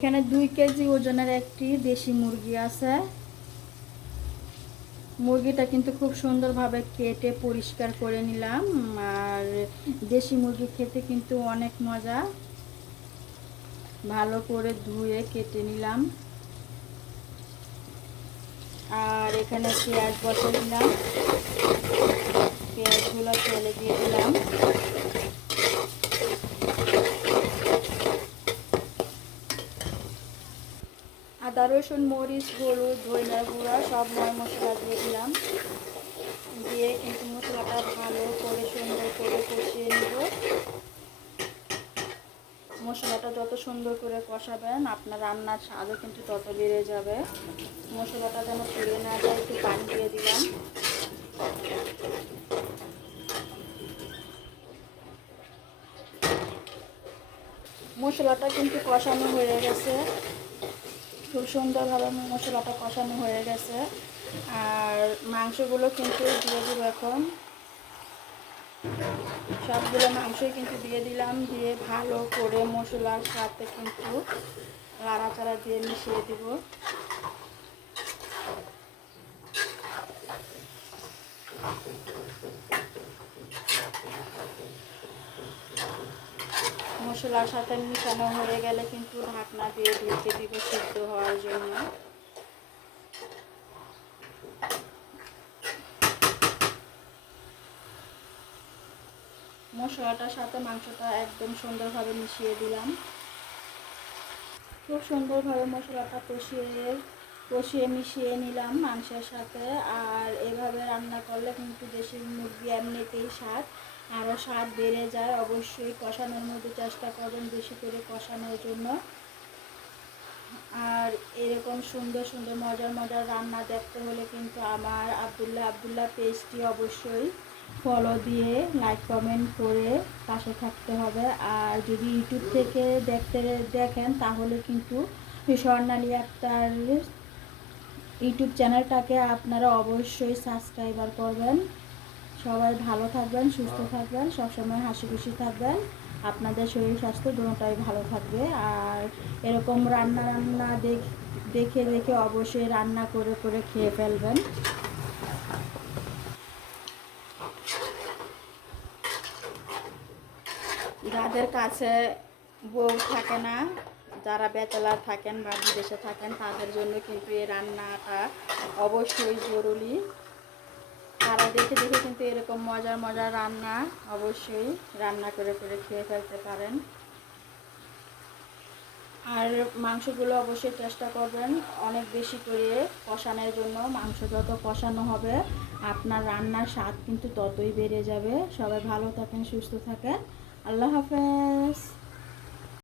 এখানে দুই কেজি ওজনের একটি দেশি মুরগি আছে। মুরগিটা কিন্তু খুব সুন্দরভাবে কেটে পরিষ্কার করে নিলাম। আর দেশি মুরগি খেতে কিন্তু অনেক মজা। ভালো করে ধুয়ে কেটে নিলাম। আর এখানে পেঁয়াজ বসে দিলাম। পেঁয়াজগুলো তেলে দিয়ে দিলাম। আদা, রসুন, মরিচ, হলুদ, ধনিয়া গুঁড়া সব ময় মশলা দিয়ে দিলাম। দিয়ে কিন্তু মশলাটা ভালো করে সুন্দর করে কষিয়ে নেব। মশলাটা যত সুন্দর করে কষাবেন, আপনার রান্নার স্বাদও কিন্তু তত বেড়ে যাবে। মশলাটা যেন পুড়ে না যায়, একটু পানি দিয়ে দিলাম। মশলাটা কিন্তু কষানো হয়ে গেছে। খুব সুন্দরভাবে মশলাটা কষানো হয়ে গেছে। আর মাংসগুলো কিন্তু দিয়ে দিব এখন। সবগুলো মাংসই কিন্তু দিয়ে দিলাম, দিয়ে ভালো করে মশলার সাথে কিন্তু লাড়াচাড়া দিয়ে মিশিয়ে দিব। মশলার সাথে মিশানো হয়ে গেলে কিন্তু ঢাকনা দিয়ে ঢেকে দিব সিদ্ধ হওয়ার জন্য। মশলাটার সাথে মাংসটা একদম সুন্দরভাবে মিশিয়ে দিলাম। খুব সুন্দরভাবে মশলাটা কষিয়ে কষিয়ে মিশিয়ে নিলাম মাংসের সাথে। আর এভাবে রান্না করলে কিন্তু দেশি মুরগি এমনিতেই স্বাদ। আরও স্বাদ বেড়ে যায়, অবশ্যই কষানোর মধ্যে চেষ্টা করবেন বেশি করে কষানোর জন্য। আর এরকম সুন্দর সুন্দর, মজার মজার রান্না দেখতে হলে কিন্তু আমার আবদুল্লাহ আবদুল্লাহ পেজটি অবশ্যই ফলো দিয়ে লাইক কমেন্ট করে পাশে থাকতে হবে। আর যদি ইউটিউব থেকে দেখতে, দেখেন তাহলে কিন্তু স্বর্ণালী আক্তার ইউটিউব চ্যানেলটাকে আপনারা অবশ্যই সাবস্ক্রাইবার করবেন। সবাই ভালো থাকবেন, সুস্থ থাকবেন, সবসময় হাসি খুশি থাকবেন। আপনাদের শরীর স্বাস্থ্য দুটোটাই ভালো থাকবে। আর এরকম রান্না রান্না দেখ, দেখে দেখে অবশ্যই রান্না করে করে খেয়ে ফেলবেন। যাদের কাছে বউ থাকে না, যারা বেচেলার থাকেন বা বিদেশে থাকেন, তাদের জন্য কিন্তু এই রান্নাটা অবশ্যই জরুরি। তারা দেখে দেখে কিন্তু এরকম মজার মজার রান্না অবশ্যই রান্না করে করে খেয়ে ফেলতে পারেন। আর মাংসগুলো অবশ্যই চেষ্টা করবেন অনেক বেশি করে কষানোর জন্য। মাংস যত কষানো হবে, আপনার রান্নার স্বাদ কিন্তু ততই বেড়ে যাবে। সবাই ভালো থাকেন, সুস্থ থাকেন। আল্লাহ হাফেজ।